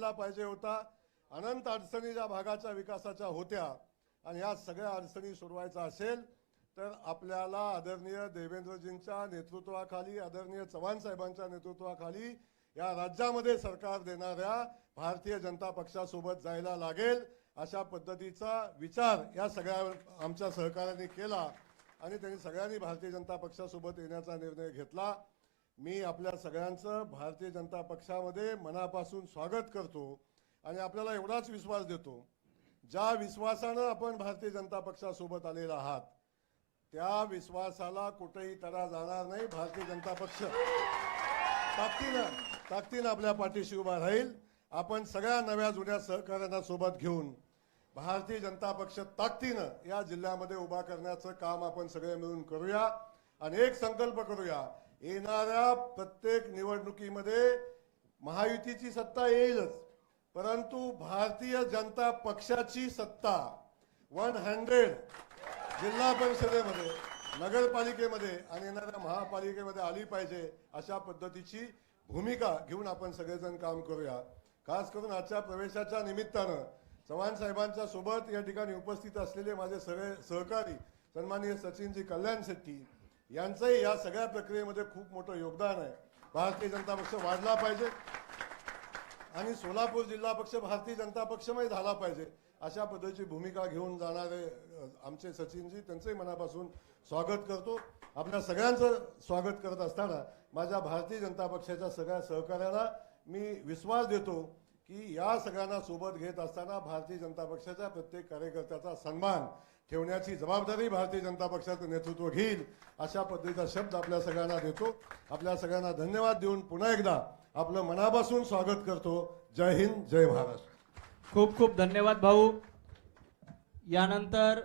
व्हायला पाहिजे होता. अनंत अडचणी ज्या भागाच्या विकासाच्या होत्या आणि या सगळ्या अडचणी सोडवायचा असेल तर आपल्याला आदरणीय देवेंद्रजींच्या नेतृत्वाखाली आदरणीय चव्हाण साहेबांच्या नेतृत्वाखाली या राज्यामध्ये सरकार देणाऱ्या भारतीय जनता पक्षासोबत जायला लागेल अशा पद्धतीचा विचार या सगळ्या आमच्या सहकाऱ्यांनी केला आणि त्यांनी सगळ्यांनी भारतीय जनता पक्षासोबत येण्याचा निर्णय घेतला. मी आपल्या सगळ्यांचं भारतीय जनता पक्षामध्ये मनापासून स्वागत करतो आणि आपल्याला एवढाच विश्वास देतो. ज्या विश्वासानं आपण भारतीय जनता पक्षासोबत आलेला आहात त्या विश्वासाला कुठेही तडा जाणार नाही भारतीय जनता पक्ष. ताकदीनं ताकदीनं आपल्या पाठीशी उभा राहील. आपण सगळ्या नव्या जुन्या सहकार्यांना सोबत घेऊन भारतीय जनता पक्ष ताकदीनं या जिल्ह्यामध्ये उभा करण्याचं काम आपण सगळे मिळून करूया आणि एक संकल्प करूया. येणाऱ्या प्रत्येक निवडणुकीमध्ये महायुतीची सत्ता येईलच. परंतु भारतीय जनता पक्षाची सत्ता वन हंड्रेड जिल्हा परिषदेमध्ये नगरपालिकेमध्ये आणि येणाऱ्या महापालिकेमध्ये आली पाहिजे अशा पद्धतीची भूमिका घेऊन आपण सगळेजण काम करूया. खास करून आजच्या प्रवेशाच्या निमित्तानं चव्हाण साहेबांच्या सोबत या ठिकाणी उपस्थित असलेले माझे सगळे सहकारी सन्माननीय सचिनजी कल्याण शेट्टी यांचंही या सगळ्या प्रक्रियेमध्ये खूप मोठं योगदान आहे. भारतीय जनता पक्ष वाढला पाहिजे आणि सोलापूर जिल्हा पक्ष भारतीय जनता पक्षमय झाला पाहिजे. अशा पद्धतीची भूमिका घेऊन जाणारे आमचे सचिनजी त्यांचंही मनापासून स्वागत करतो. आपल्या सगळ्यांचं स्वागत करत असताना माझ्या भारतीय जनता पक्षाच्या सगळ्या सहकार्याला मी विश्वास देतो की या सगळ्यांना सोबत घेत असताना भारतीय जनता पक्षाच्या प्रत्येक कार्यकर्त्याचा सन्मान ठेवण्याची जबाबदारी भारतीय जनता पक्षाचं नेतृत्व घेईल अशा पद्धतीचा शब्द आपल्या सगळ्यांना देतो. आपल्या सगळ्यांना धन्यवाद देऊन पुन्हा एकदा आपलं मनापासून स्वागत करतो. जय हिंद जय महाराष्ट्र. खूप खूप धन्यवाद भाऊ. यानंतर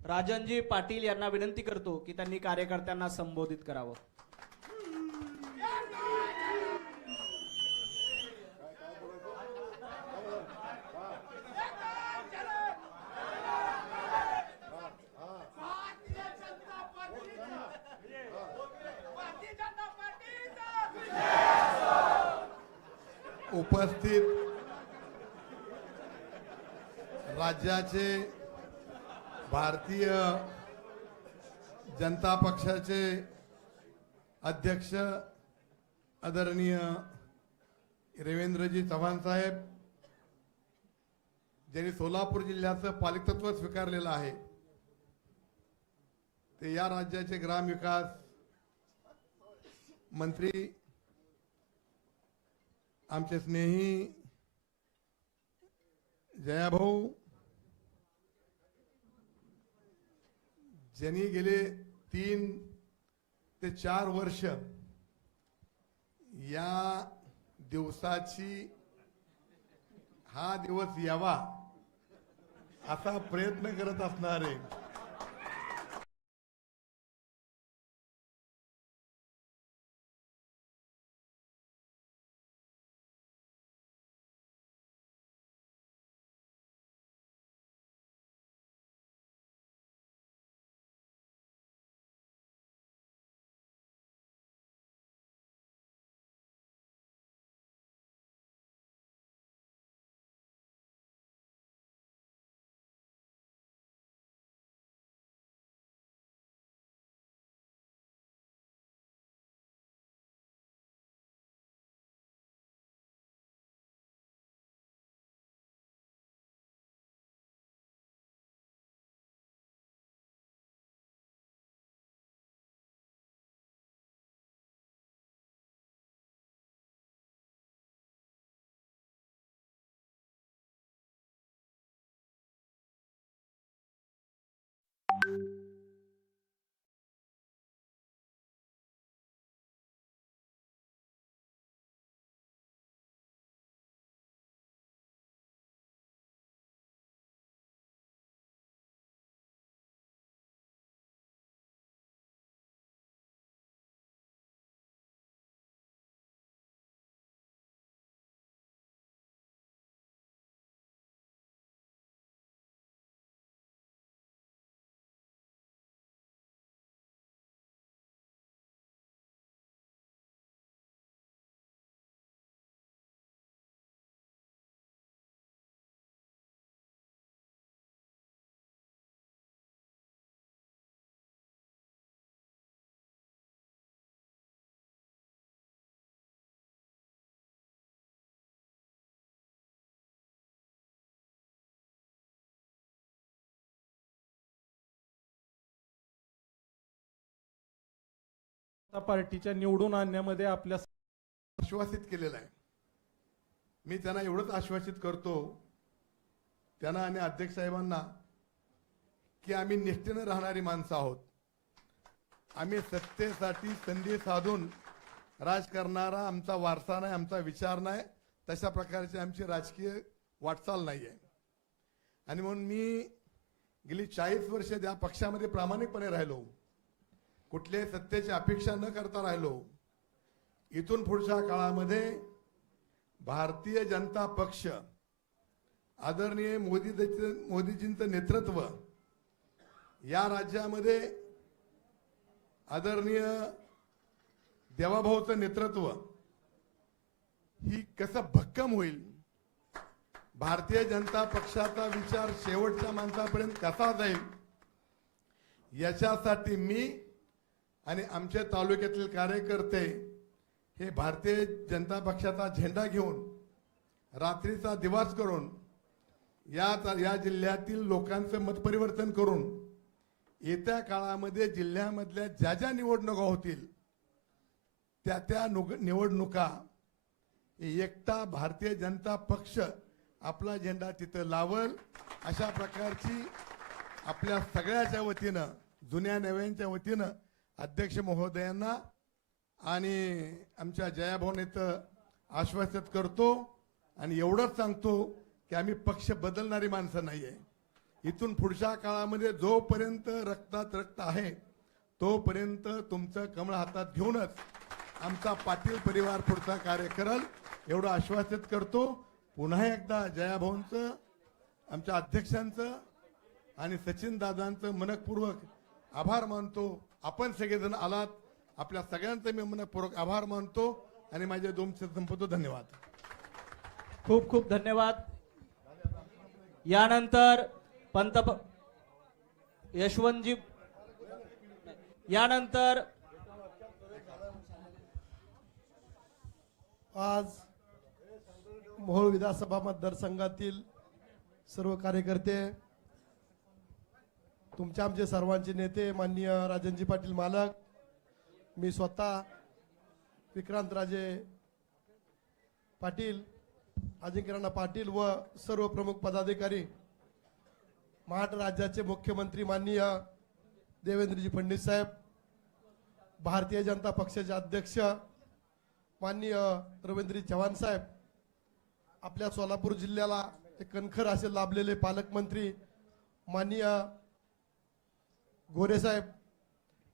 राजनजी पाटील यांना विनंती करतो की त्यांनी कार्यकर्त्यांना संबोधित करावं भारतीय जनता पार्टीचा भारतीय जनता पार्टीचा उपस्थित राज्याचे भारतीय जनता पक्षाचे अध्यक्ष आदरणीय रवींद्रजी चव्हाण साहेब ज्यांनी सोलापूर जिल्ह्याचं पालिकत्व स्वीकारलेलं आहे ते या राज्याचे ग्रामविकास मंत्री आमचे स्नेही जयाभाऊ ज्यांनी गेले तीन ते चार वर्ष या दिवसाची हा दिवस यावा असा प्रयत्न करत असणारे पार्टीच्या निवडून आणण्यामध्ये आपल्या आश्वासित केलेला आहे. मी त्यांना एवढंच आश्वासित करतो त्यांना आणि अध्यक्ष साहेबांना की आम्ही निष्ठेनं राहणारी माणसं आहोत. आम्ही सत्तेसाठी संधी साधून राज करणारा आमचा वारसा नाही आमचा विचार नाही तशा प्रकारची आमची राजकीय वाटचाल नाही आहे. आणि म्हणून मी गेली चाळीस वर्ष त्या पक्षामध्ये प्रामाणिकपणे राहिलो कुठल्याही सत्तेची अपेक्षा न करता राहिलो इथून पुढच्या काळामध्ये भारतीय जनता पक्ष आदरणीय मोदी मोदीजींचं नेतृत्व या राज्यामध्ये आदरणीय देवाभाऊचं नेतृत्व ही कसं भक्कम होईल? भारतीय जनता पक्षाचा विचार शेवटच्या माणसापर्यंत कसा जाईल? याच्यासाठी मी आणि आमच्या तालुक्यातील कार्यकर्ते हे भारतीय जनता पक्षाचा झेंडा घेऊन रात्रीचा दिवास करून या या जिल्ह्यातील लोकांचं मतपरिवर्तन करून येत्या काळामध्ये जिल्ह्यामधल्या ज्या ज्या निवडणुका होतील त्या त्या निवडणुका एकटा भारतीय जनता पक्ष आपला झेंडा तिथं लावल अशा प्रकारची आपल्या सगळ्याच्या वतीनं जुन्या नव्यांच्या वतीनं अध्यक्ष महोदयांना आणि आमच्या जयाभाऊन इथं आश्वासित करतो आणि एवढंच सांगतो की आम्ही पक्ष बदलणारी माणसं नाही आहे इथून पुढच्या काळामध्ये जोपर्यंत रक्तात रक्त आहे तोपर्यंत तुमचं कमळ हातात घेऊनच आमचा पाटील परिवार पुढचा कार्य करल एवढं आश्वासित करतो. पुन्हा एकदा जयाभाऊंचं आमच्या अध्यक्षांचं आणि सचिन दादांचं मनपूर्वक आभार मानतो. आपण सगळेजण आलात. आपल्या सगळ्यांचं मी मनपूर्वक आभार मानतो आणि माझे दोन संपवतो. धन्यवाद. खूप खूप धन्यवाद. यानंतर पंतप यशवंतजी यानंतर आज मोहोळ विधानसभा मतदारसंघातील सर्व कार्यकर्ते तुमच्या आमचे सर्वांचे नेते माननीय राजनजी पाटील मालक मी स्वतः विक्रांतराजे पाटील अजिंक्यराणा पाटील व सर्व प्रमुख पदाधिकारी महाराष्ट्र राज्याचे मुख्यमंत्री माननीय देवेंद्रजी फडणवीस साहेब भारतीय जनता पक्षाचे अध्यक्ष माननीय रवींद्रजी चव्हाण साहेब आपल्या सोलापूर जिल्ह्याला एक कणखर असे लाभलेले पालकमंत्री माननीय गोरेसाहेब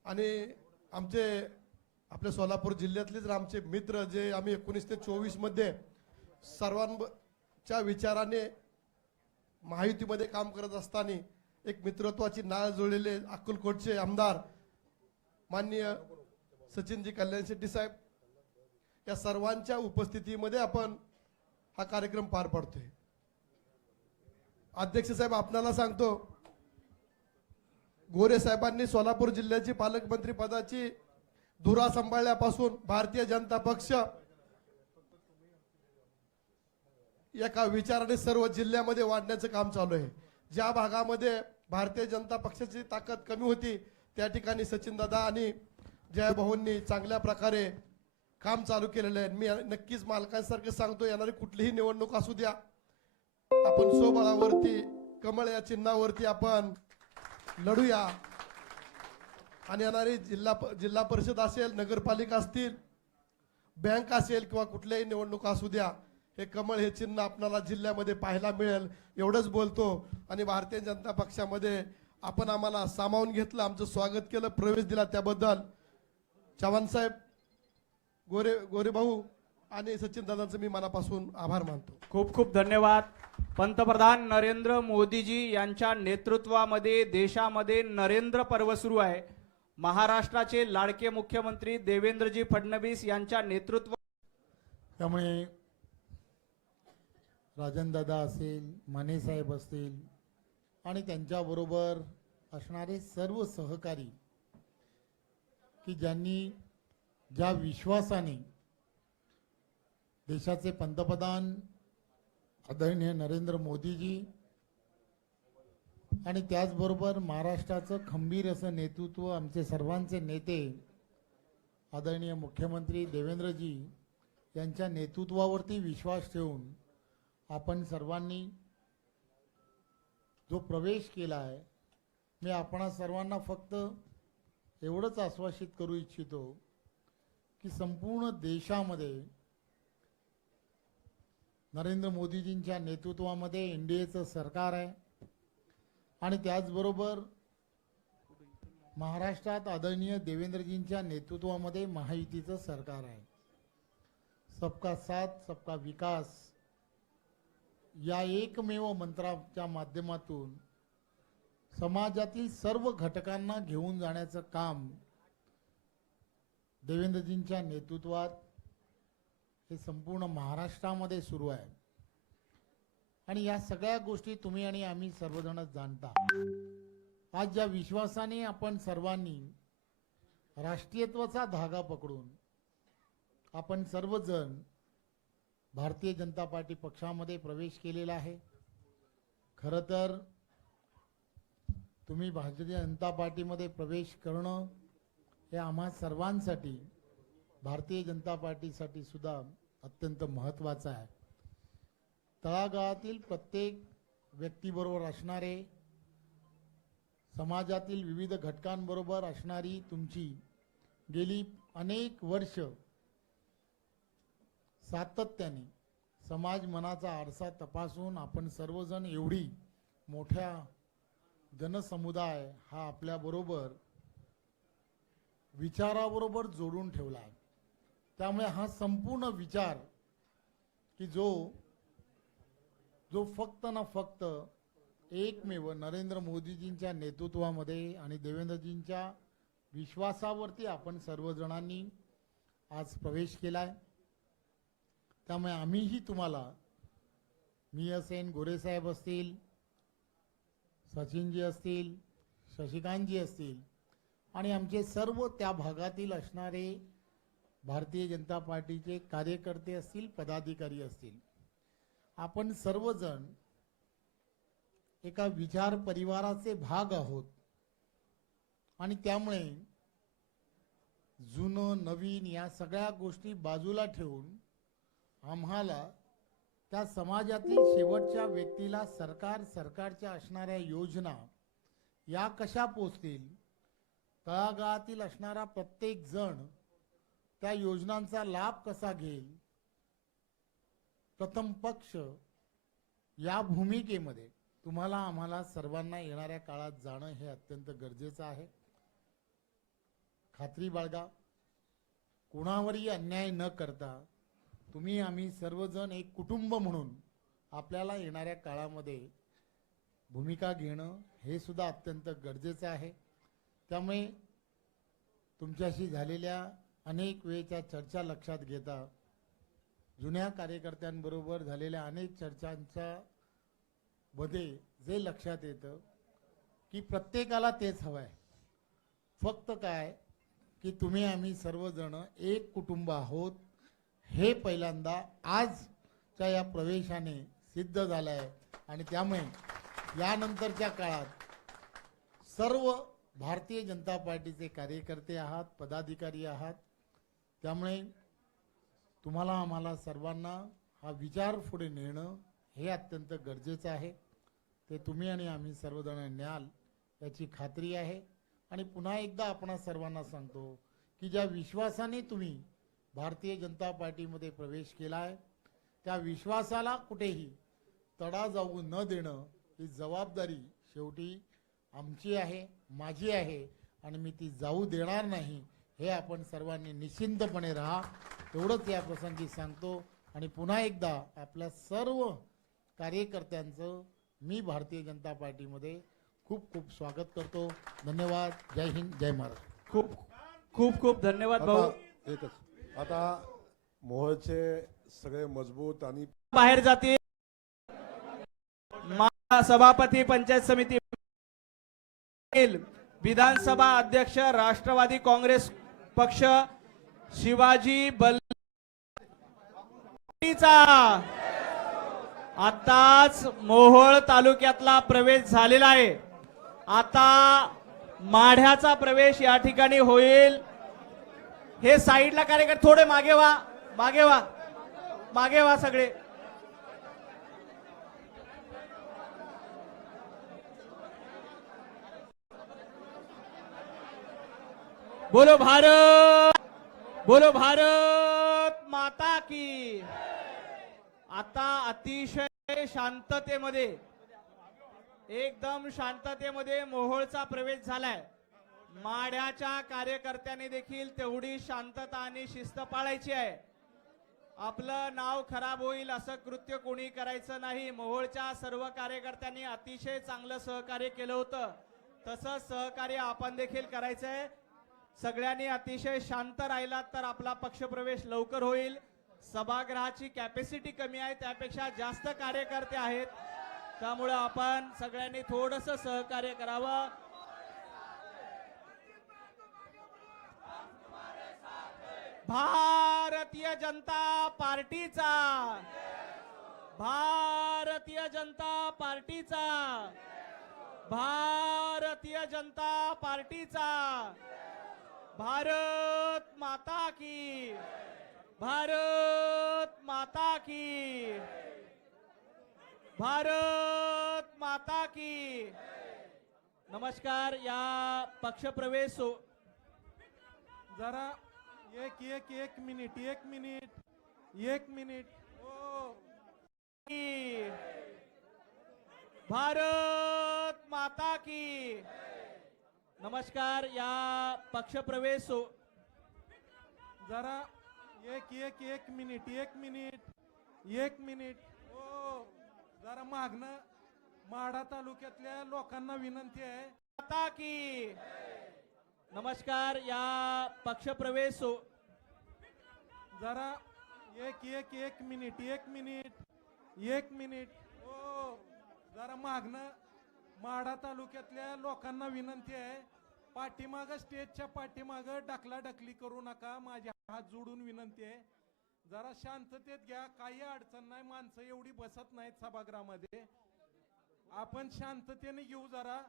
आणि आमचे आपल्या सोलापूर जिल्ह्यातलेच आमचे मित्र जे आम्ही एकोणीस ते चोवीसमध्ये सर्वांच्या विचाराने महायुतीमध्ये काम करत असताना एक मित्रत्वाची नाळ जुळलेले अक्कलकोटचे आमदार माननीय सचिनजी कल्याण शेट्टी साहेब या सर्वांच्या उपस्थितीमध्ये आपण हा कार्यक्रम पार पाडतोय. अध्यक्ष साहेब आपणाला सांगतो गोरे साहेबांनी सोलापूर जिल्ह्याची पालकमंत्री पदाची धुरा सांभाळल्यापासून भारतीय जनता पक्ष एका विचाराने सर्व जिल्ह्यामध्ये वाढण्याचं काम चालू आहे. ज्या भागामध्ये भारतीय जनता पक्षाची ताकद कमी होती त्या ठिकाणी सचिन दादा आणि जयभाऊंनी चांगल्या प्रकारे काम चालू केलेलं आहे. मी नक्कीच मालकांसारखं सांगतो येणारी कुठलीही निवडणूक असू द्या. आपण स्वबळावरती कमळ या चिन्हावरती आपण लढूया. आणि येणारी जिल्हा प- जिल्हा परिषद असेल नगरपालिका असतील बँक असेल किंवा कुठल्याही निवडणुका असू द्या हे कमळ हे चिन्ह आपल्याला जिल्ह्यामध्ये पाहायला मिळेल एवढंच बोलतो. आणि भारतीय जनता पक्षामध्ये आपण आम्हाला सामावून घेतलं आमचं स्वागत केलं प्रवेश दिला त्याबद्दल. चव्हाण साहेब गोरे गोरे भाऊ आणि सचिन दादांचं मी मनापासून आभार मानतो. खूप खूप धन्यवाद. पंतप्रधान नरेंद्र मोदीजी यांच्या नेतृत्वामध्ये देशामध्ये नरेंद्र पर्व सुरू आहे. महाराष्ट्राचे लाडके मुख्यमंत्री देवेंद्रजी फडणवीस यांच्या नेतृत्व त्यामुळे राजनदादा असेल माने साहेब असतील आणि त्यांच्याबरोबर असणारे सर्व सहकारी की ज्यांनी ज्या विश्वासाने देशाचे पंतप्रधान आदरणीय नरेंद्र मोदीजी आणि त्याचबरोबर महाराष्ट्राचं खंबीर असं नेतृत्व आमचे सर्वांचे नेते आदरणीय मुख्यमंत्री देवेंद्रजी यांच्या नेतृत्वावरती विश्वास ठेवून आपण सर्वांनी जो प्रवेश केला आहे मी आपणा सर्वांना फक्त एवढंच आश्वासित करू इच्छितो की संपूर्ण देशामध्ये नरेंद्र मोदीजींच्या नेतृत्वामध्ये एन डी एचं सरकार आहे. आणि त्याचबरोबर महाराष्ट्रात आदरणीय देवेंद्रजींच्या नेतृत्वामध्ये महायुतीचं सरकार आहे. सबका साथ सबका विकास या एकमेव मंत्राच्या माध्यमातून समाजातील सर्व घटकांना घेऊन जाण्याचं काम देवेंद्रजींच्या नेतृत्वात हे संपूर्ण महाराष्ट्रामध्ये सुरू आहे. आणि या सगळ्या गोष्टी तुम्ही आणि आम्ही सर्वजणच जाणता. आज ज्या विश्वासाने आपण सर्वांनी राष्ट्रीयत्वाचा धागा पकडून आपण सर्वजण भारतीय जनता पार्टी पक्षामध्ये प्रवेश केलेला आहे. खरं तर तुम्ही भारतीय जनता पार्टीमध्ये प्रवेश करणं हे आम्हा सर्वांसाठी भारतीय जनता पार्टीसाठी सुद्धा अत्यंत महत्त्वाचा आहे. तळागाळातील प्रत्येक व्यक्तीबरोबर असणारे समाजातील विविध घटकांबरोबर असणारी तुमची गेली अनेक वर्ष सातत्याने समाज मनाचा आरसा तपासून आपण सर्वजण एवढी मोठ्या जनसमुदाय हा आपल्याबरोबर विचाराबरोबर जोडून ठेवला आहे. त्यामुळे हा संपूर्ण विचार की जो जो फक्त ना फक्त एकमेव नरेंद्र मोदीजींच्या नेतृत्वामध्ये आणि देवेंद्रजींच्या विश्वासावरती आपण सर्वजणांनी आज प्रवेश केला आहे त्यामुळे आम्हीही तुम्हाला मी असेन गोरेसाहेब असतील सचिनजी असतील शशिकांतजी असतील आणि आमचे सर्व त्या भागातील असणारे भारतीय जनता पार्टीचे कार्यकर्ते असतील पदाधिकारी असतील. आपण सर्वजण एका विचार परिवाराचे भाग आहोत. आणि त्यामुळे जुनं नवीन या सगळ्या गोष्टी बाजूला ठेवून आम्हाला त्या समाजातील शेवटच्या व्यक्तीला सरकार सरकारच्या असणाऱ्या योजना या कशा पोचतील? तळागाळातील असणारा प्रत्येक जण त्या योजनांचा लाभ कसा घेईल? प्रथम पक्ष या भूमिकेमध्ये तुम्हाला आम्हाला सर्वांना येणाऱ्या काळात जाणं हे अत्यंत गरजेचं आहे. खात्री बाळगा कुणावरही अन्याय न करता तुम्ही आम्ही सर्वजण एक कुटुंब म्हणून आपल्याला येणाऱ्या काळामध्ये भूमिका घेणं हे सुद्धा अत्यंत गरजेचं आहे. त्यामुळे तुमच्याशी झालेल्या अनेक वेळच्या चर्चा लक्षात घेता जुन्या कार्यकर्त्यांबरोबर झालेल्या अनेक चर्चांच्या मध्ये जे लक्षात येतं की प्रत्येकाला तेच हवं आहे फक्त काय की तुम्ही आम्ही सर्वजण एक कुटुंब आहोत हे पहिल्यांदा आजच्या या प्रवेशाने सिद्ध झालं आहे आणि त्यामुळे यानंतरच्या काळात सर्व भारतीय जनता पार्टीचे कार्यकर्ते आहात पदाधिकारी आहात त्यामुळे तुम्हाला आम्हाला सर्वांना हा विचार पुढे नेणं हे अत्यंत गरजेचं आहे. ते तुम्ही आणि आम्ही सर्वजण न्याल याची खात्री आहे. आणि पुन्हा एकदा आपणा सर्वांना सांगतो की ज्या विश्वासाने तुम्ही भारतीय जनता पार्टीमध्ये प्रवेश केला आहे त्या विश्वासाला कुठेही तडा जाऊ न देणं ही जबाबदारी शेवटी आमची आहे माझी आहे. आणि मी ती जाऊ देणार नाही. हे आपण सर्वांनी निश्चिंतपणे राहा. एवढंच या प्रसंगी सांगतो. आणि पुन्हा एकदा आपल्या सर्व कार्यकर्त्यांचं मी भारतीय जनता पार्टीमध्ये खूप खूप स्वागत करतो. धन्यवाद. जय हिंद जय महाराष्ट्र. खूप खूप खूप धन्यवाद भाऊ. आता एकच. आता मोहळचे सगळे मजबूत आणि बाहेर जातील. मा- सभापती पंचायत समिती. विधानसभा अध्यक्ष राष्ट्रवादी काँग्रेस पक्ष शिवाजी बल्लीचा. आताच मोहोळ तालुक्यातला प्रवेश झालेला आहे. आता माढ्याचा प्रवेश या ठिकाणी होईल. हे साईडला कार्यकर्ते थोडे मागे वा मागे व्हा. मागे व्हा सगळे. बोलो भारत बोलो भारत माता की। आता अतिशय शांततेमध्ये एकदम शांततेमध्ये मोहोळचा प्रवेश झालाय. माड्याच्या कार्यकर्त्यांनी देखील तेवढी शांतता आणि शिस्त पाळायची आहे. आपलं नाव खराब होईल असं कृत्य कोणी करायचं नाही. मोहोळच्या सर्व कार्यकर्त्यांनी अतिशय चांगलं सहकार्य केलं होतं. तसंच सहकार्य आपण देखील करायचंय. सगळ्यांनी अतिशय शांत राहिलात तर आपला पक्षप्रवेश लवकर होईल. सभागृहाची कॅपॅसिटी कमी आहे त्यापेक्षा जास्त कार्यकर्ते आहेत. त्यामुळे आपण सगळ्यांनी थोडस सहकार्य करावं. भारतीय जनता पार्टीचा. भारतीय जनता पार्टीचा. भारतीय जनता पार्टीचा. भारत माता की। भारत माता की। भारत माता की। नमस्कार या पक्षप्रवेश जरा एक एक एक मिनिट एक मिनिट एक मिनिट. हो. की। भारत माता की। नमस्कार या पक्षप्रवेश जरा एक एक एक मिनिट एक मिनिट एक मिनिट. हो जरा मागणं माढा तालुक्यातल्या लोकांना विनंती आहे. माता की नमस्कार या पक्षप्रवेश जरा एक एक एक मिनिट एक मिनिट एक मिनिट. हो जरा मागणं माढा तालुक्यातल्या लोकांना विनंती आहे पाठीमाग स्टेजच्या पाठीमाग डाकला डकली करू नका माझे हात जोडून विनंती आहे. जरा शांततेत घ्या काही अडचण नाही माणसं एवढी बसत नाहीत सभागृहामध्ये. आपण शांततेने घेऊ जरा.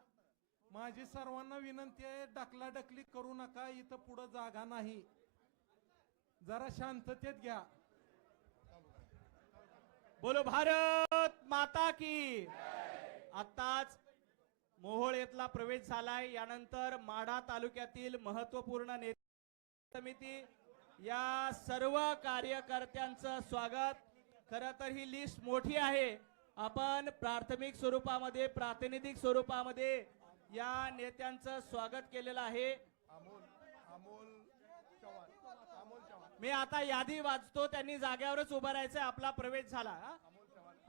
माझी सर्वांना विनंती आहे डाकला डकली करू नका इथं पुढं जागा नाही. जरा शांततेत घ्या. बोलो भारत माता की. आताच मोहोळ येथला प्रवेश झालाय. यानंतर माढा तालुक्यातील महत्त्वपूर्ण नेते समिती या सर्व कार्यकर्त्यांचं स्वागत. खर तर ही लिस्ट मोठी आहे. आपण प्राथमिक स्वरूपामध्ये प्रातिनिधिक स्वरूपामध्ये या नेत्यांचं स्वागत केलेलं आहे. मी आता यादी वाचतो त्यांनी जाग्यावरच उभं राहायचंय आपला प्रवेश झाला हा?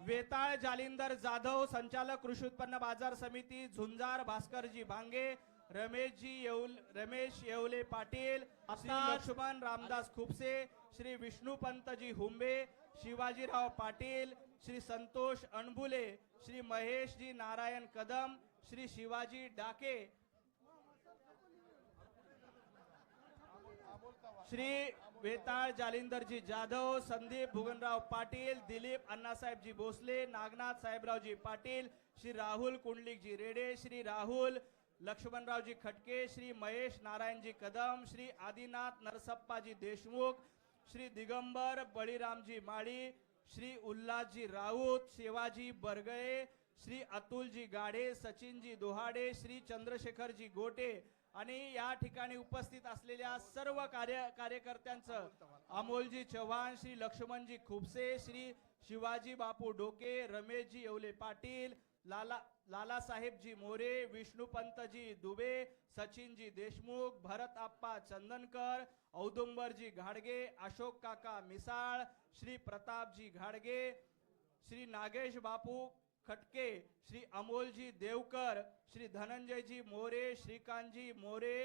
वेताळ जालिंदर जाधव संचालक कृषी उत्पन्न बाजार समिती झुंजार भास्करजी भांगे रमेशजी येऊल रमेश येवले पाटील लक्ष्मण रामदास खुपसे श्री विष्णुपंतजी हुंबे शिवाजीराव पाटील श्री संतोष अणबुले श्री महेशजी नारायण कदम श्री शिवाजी डाके श्री वेताळ जालिंदरजी जाधव संदीप भुगनराव पाटील दिलीप अण्णासाहेबजी भोसले नागनाथ साहेबरावजी पाटील श्री राहुल कुंडलिकजी रेडे श्री राहुल लक्ष्मणरावजी खटके श्री महेश नारायणजी कदम श्री आदिनाथ नरसप्पाजी देशमुख श्री दिगंबर बळीरामजी माळी श्री उल्हासजी राऊत शिवाजी बरगळे श्री अतुलजी गाडे सचिनजी दोहाडे श्री चंद्रशेखरजी गोटे आणि या ठिकाणी उपस्थित असलेल्या सर्व कार्य कार्यकर्त्यांचं अमोलजी चव्हाण श्री लक्ष्मणजी खुपसे श्री शिवाजी बापू डोके रमेशजी येवले पाटील लाला लालासाहेबजी मोरे विष्णुपंतजी दुबे सचिनजी देशमुख भरत आप्पा चंदनकर औदुंबरजी घाडगे अशोक काका मिसाळ श्री प्रतापजी घाडगे श्री नागेश बापू खटके श्री अमोलजी देवकर श्री धनंजयजी मोरे श्रीकांतजी मोरे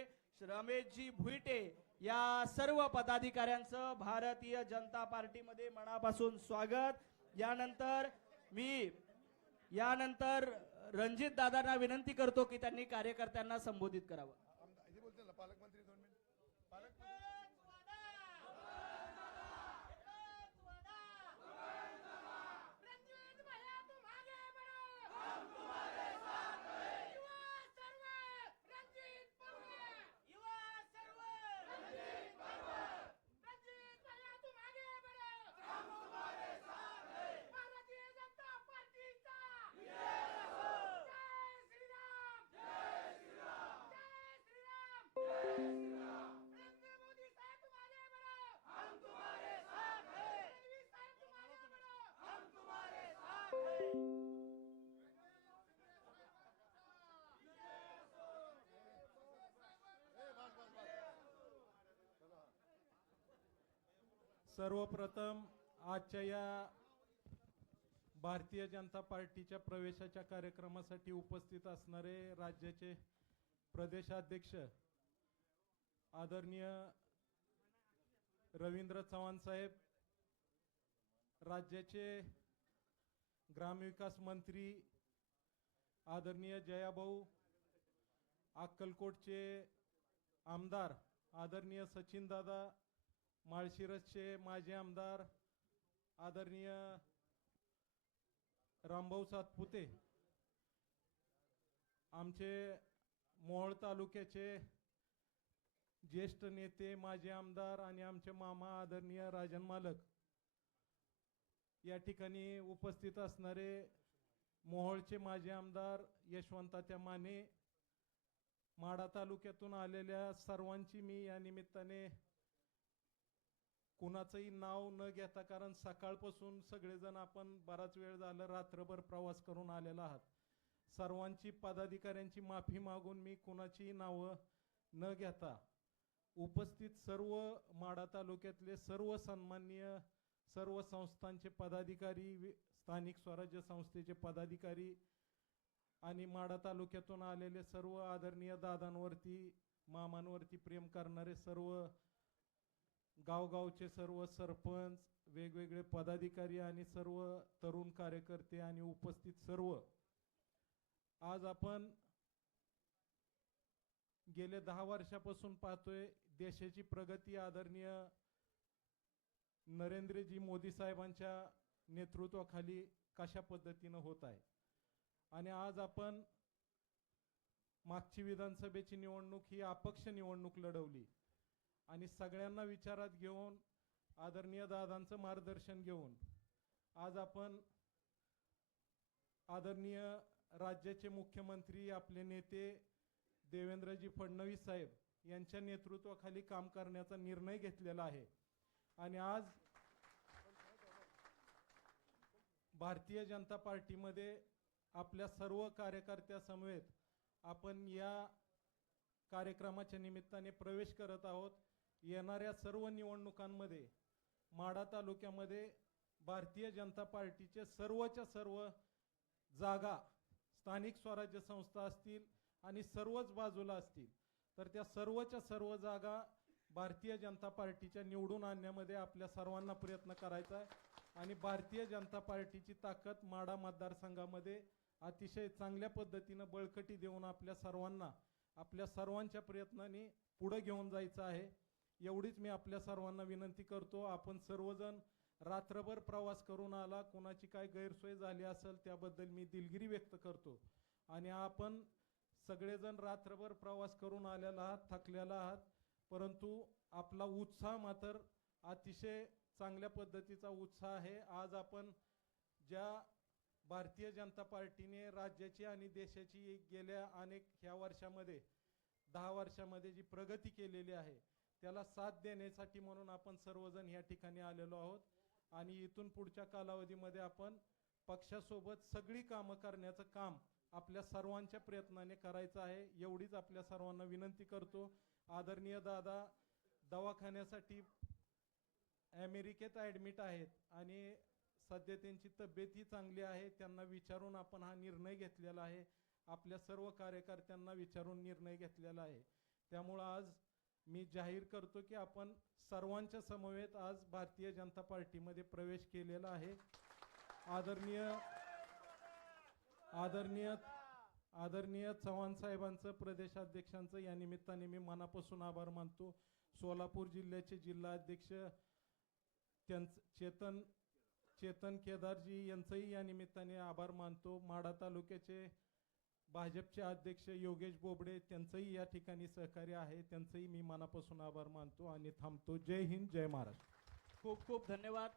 रमेशजी भुईटे या सर्व पदाधिकाऱ्यांचं भारतीय जनता पार्टीमध्ये मनापासून स्वागत. यानंतर मी यानंतर रणजित दादांना विनंती करतो की त्यांनी कार्यकर्त्यांना संबोधित करावं. सर्वप्रथम आजच्या या भारतीय जनता पार्टीच्या प्रवेशाच्या कार्यक्रमासाठी उपस्थित असणारे राज्याचे प्रदेशाध्यक्ष आदरणीय रवींद्र चव्हाण साहेब राज्याचे ग्रामविकास मंत्री आदरणीय जयाभाऊ अक्कलकोटचे आमदार आदरणीय सचिनदादा माळशिरसचे माजी आमदार आदरणीय रामभाऊ सातपुते आमचे मोहोळ तालुक्याचे ज्येष्ठ नेते माजी आमदार आणि आमचे मामा आदरणीय राजन मालक या ठिकाणी उपस्थित असणारे मोहोळचे माजी आमदार यशवंतात्या माने माढा तालुक्यातून आलेल्या सर्वांची मी या निमित्ताने कुणाचंही नाव न घेता कारण सकाळपासून सगळेजण आपण बराच वेळ झालं रात्रभर प्रवास करून आलेला आहात. सर्वांची पदाधिकाऱ्यांची माफी मागून मी कुणाचीही नावं न घेता उपस्थित सर्व माढा तालुक्यातले सर्व सन्माननीय सर्व संस्थांचे पदाधिकारी स्थानिक स्वराज्य संस्थेचे पदाधिकारी आणि माढा तालुक्यातून आलेले सर्व आदरणीय दादांवरती मामांवरती प्रेम करणारे सर्व गावगावचे सर्व सरपंच वेगवेगळे पदाधिकारी आणि सर्व तरुण कार्यकर्ते आणि उपस्थित सर्व. आज आपण गेले दहा वर्षापासून पाहतोय देशाची प्रगती आदरणीय नरेंद्रजी मोदी साहेबांच्या नेतृत्वाखाली कशा पद्धतीनं होत आहे? आणि आज आपण मागची विधानसभेची निवडणूक ही अपक्ष निवडणूक लढवली. आणि सगळ्यांना विचारात घेऊन आदरणीय दादांचं मार्गदर्शन घेऊन आज आपण आदरणीय राज्याचे मुख्यमंत्री आपले नेते देवेंद्रजी फडणवीस साहेब यांच्या नेतृत्वाखाली काम करण्याचा निर्णय घेतलेला आहे. आणि आज भारतीय जनता पार्टीमध्ये आपल्या सर्व कार्यकर्त्यासमवेत आपण या कार्यक्रमाच्या निमित्ताने प्रवेश करत आहोत. येणाऱ्या सर्व निवडणुकांमध्ये माढा तालुक्यामध्ये भारतीय जनता पार्टीचे सर्वच्या सर्व जागा स्थानिक स्वराज्य संस्था असतील आणि सर्वच बाजूला असतील तर त्या सर्वच्या सर्व जागा भारतीय जनता पार्टीच्या निवडून आणण्यामध्ये आपल्या सर्वांना प्रयत्न करायचा आहे. आणि भारतीय जनता पार्टीची ताकद माडा मतदारसंघामध्ये अतिशय चांगल्या पद्धतीनं बळकटी देऊन आपल्या सर्वांना आपल्या सर्वांच्या प्रयत्नांनी पुढं घेऊन जायचं आहे. एवढीच मी आपल्या सर्वांना विनंती करतो आपण सर्वजण रात्रभर प्रवास करून आला कोणाची काय गैरसोय झाली असेल त्याबद्दल मी दिलगिरी व्यक्त करतो. आणि आपण सगळेजण रात्रभर प्रवास करून आलेला आहात थकलेला आहात परंतु आपला उत्साह मात्र अतिशय चांगल्या पद्धतीचा उत्साह आहे. आज आपण ज्या भारतीय जनता पार्टीने राज्याची आणि देशाची गेल्या अनेक ह्या वर्षामध्ये दहा वर्षामध्ये जी प्रगती केलेली आहे त्याला साथ देण्यासाठी म्हणून आपण सर्वजण या ठिकाणी आलेलो आहोत. आणि इथून पुढच्या कालावधीमध्ये आपण पक्षासोबत सगळी कामं करण्याचं काम आपल्या सर्वांच्या प्रयत्नाने करायचं आहे. एवढीच आपल्या सर्वांना विनंती करतो. आदरणीय दादा दवाखान्यासाठी अमेरिकेत ॲडमिट आहेत आणि सध्या त्यांची तब्येतही चांगली आहे. त्यांना विचारून आपण हा निर्णय घेतलेला आहे. आपल्या सर्व कार्यकर्त्यांना विचारून निर्णय घेतलेला आहे. त्यामुळं आज मी जाहीर करतो की आपण सर्वांच्या समवेत आज भारतीय जनता पार्टीमध्ये प्रवेश केलेला आहे. आदरणीय आदरणीय आदरणीय चव्हाण साहेबांचं प्रदेशाध्यक्षांचं या निमित्ताने मी मनापासून आभार मानतो. सोलापूर जिल्ह्याचे जिल्हाध्यक्ष त्यांचं चेतन चेतन केदारजी यांचंही या निमित्ताने आभार मानतो. माढा तालुक्याचे भाजपचे अध्यक्ष योगेश बोबडे त्यांचंही या ठिकाणी सहकार्य आहे. त्यांचंही मी मनापासून आभार मानतो आणि थांबतो. जय हिंद जय महाराष्ट्र. खूप खूप धन्यवाद.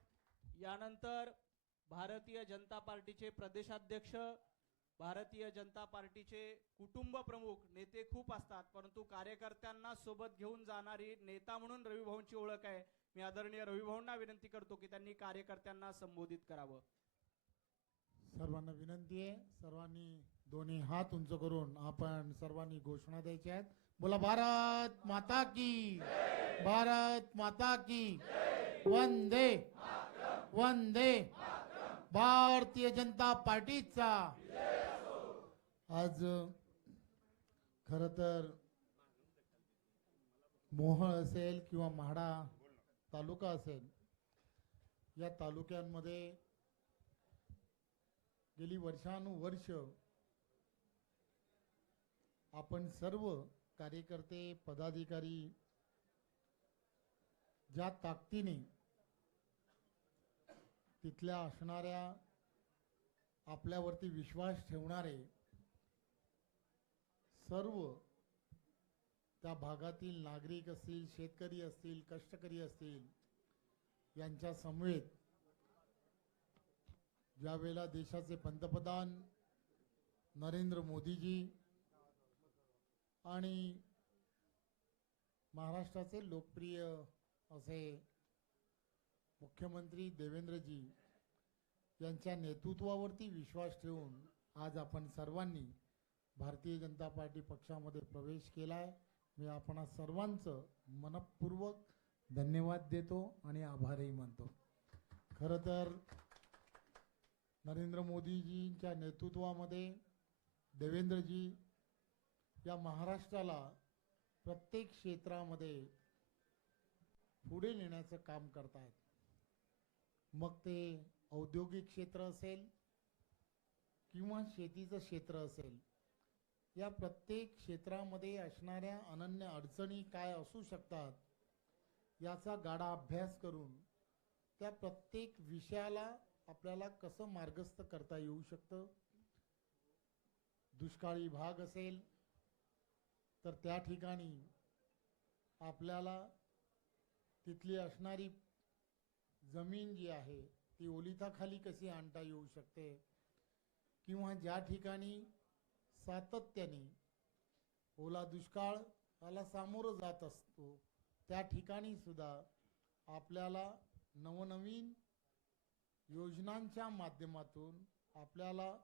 यानंतर भारतीय जनता पार्टीचे प्रदेशाध्यक्ष भारतीय जनता पार्टीचे कुटुंब प्रमुख नेते खूप असतात परंतु कार्यकर्त्यांना सोबत घेऊन जाणारी नेता म्हणून रविभाऊंची ओळख आहे. मी आदरणीय रविभाऊंना विनंती करतो की त्यांनी कार्यकर्त्यांना संबोधित करावं. सर्वांना विनंती आहे. सर्वांनी दोन्ही हात उंच करून आपण सर्वांनी घोषणा द्यायच्या आहेत. बोला भारत माता की भारत माता की वंदे वंदे भारतीय जनता पार्टीचा. आज खर तर मोहळ असेल किंवा म्हाडा तालुका असेल या तालुक्यांमध्ये गेली वर्षानुवर्ष आपण सर्व कार्यकर्ते पदाधिकारी ज्या ताकदीने तिथल्या असणाऱ्या आपल्यावरती विश्वास ठेवणारे सर्व त्या भागातील नागरिक असतील शेतकरी असतील कष्टकरी असतील यांच्या समवेत ज्यावेळेला देशाचे पंतप्रधान नरेंद्र मोदीजी आणि महाराष्ट्राचे लोकप्रिय असे मुख्यमंत्री देवेंद्रजी यांच्या नेतृत्वावरती विश्वास ठेवून आज आपण सर्वांनी भारतीय जनता पार्टी पक्षामध्ये प्रवेश केला आहे मी आपणा सर्वांचं मनपूर्वक धन्यवाद देतो आणि आभारही मानतो. खरं तर नरेंद्र मोदीजींच्या नेतृत्वामध्ये देवेंद्रजी या महाराष्ट्राला प्रत्येक क्षेत्रामध्ये पुढे नेण्याचं काम करतायत. मग ते औद्योगिक क्षेत्र असेल किंवा शेतीचं क्षेत्र असेल या प्रत्येक क्षेत्रामध्ये असणाऱ्या अनन्य अडचणी काय असू शकतात याचा गाढा अभ्यास करून त्या प्रत्येक विषयाला आपल्याला कसं मार्गस्थ करता येऊ शकतं? दुष्काळी भाग असेल तर त्या ठिकाणी आपल्याला तिथली असणारी जमीन जी आहे ती ओलिताखाली कशी आणता येऊ शकते? किंवा ज्या ठिकाणी सातत्याने ओला दुष्काळ याला सामोरं जात असतो त्या ठिकाणी सुद्धा आपल्याला नवनवीन योजनांच्या माध्यमातून आपल्याला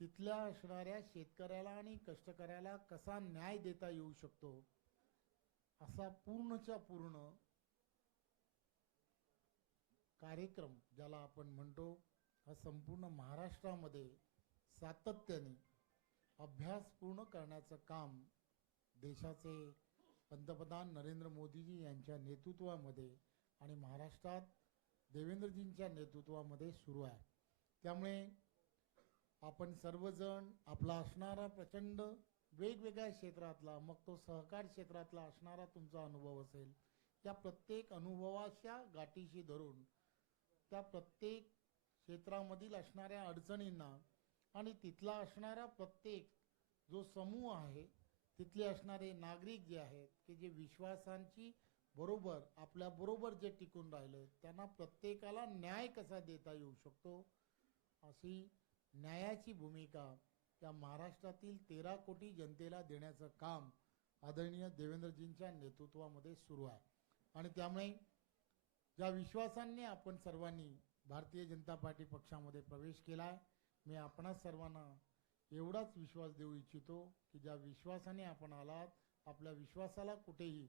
तिथल्या असणाऱ्या शेतकऱ्याला आणि कष्टकऱ्याला कसा न्याय देता येऊ शकतो? असा पूर्णच्या पूर्ण कार्यक्रम ज्याला आपण म्हणतो हा संपूर्ण महाराष्ट्रामध्ये सातत्याने अभ्यास पूर्ण करण्याचं काम देशाचे पंतप्रधान नरेंद्र मोदीजी यांच्या नेतृत्वामध्ये आणि महाराष्ट्रात देवेंद्रजींच्या नेतृत्वामध्ये सुरू आहे. त्यामुळे आपण सर्वजण आपला असणारा प्रचंड वेगवेगळ्या क्षेत्रातला मग तो सहकार क्षेत्रातला असणारा तुमचा अनुभव असेल. त्या प्रत्येक अनुभवाच्या गाठीशी धरून त्या प्रत्येक क्षेत्रामधील असणाऱ्या अडचणींना आणि तिथला असणारा प्रत्येक जो समूह आहे तिथले असणारे नागरिक जे आहेत की जे विश्वासांची बरोबर आपल्याबरोबर जे टिकून राहिले त्यांना प्रत्येकाला न्याय कसा देता येऊ शकतो? अशी न्यायाची भूमिका त्या महाराष्ट्रातील तेरा कोटी जनतेला देण्याचं काम आदरणीय देवेंद्रजींच्या नेतृत्वामध्ये सुरू आहे. आणि त्यामुळे ज्या विश्वासांनी आपण सर्वांनी भारतीय जनता पार्टी पक्षामध्ये प्रवेश केला आहे मी आपणा सर्वांना एवढाच विश्वास देऊ इच्छितो की ज्या विश्वासाने आपण आलात आपल्या विश्वासाला कुठेही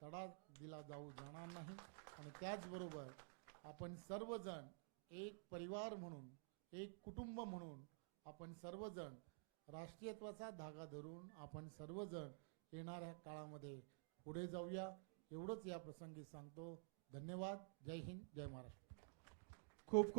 तडा दिला जाऊ जाणार नाही. आणि त्याचबरोबर आपण सर्वजण एक परिवार म्हणून एक कुटुंब म्हणून आपण सर्वजण राष्ट्रीयत्वाचा धागा धरून आपण सर्वजण येणाऱ्या काळामध्ये पुढे जाऊया. एवढंच या प्रसंगी सांगतो. धन्यवाद. जय हिंद. जय महाराष्ट्र. खूप खूप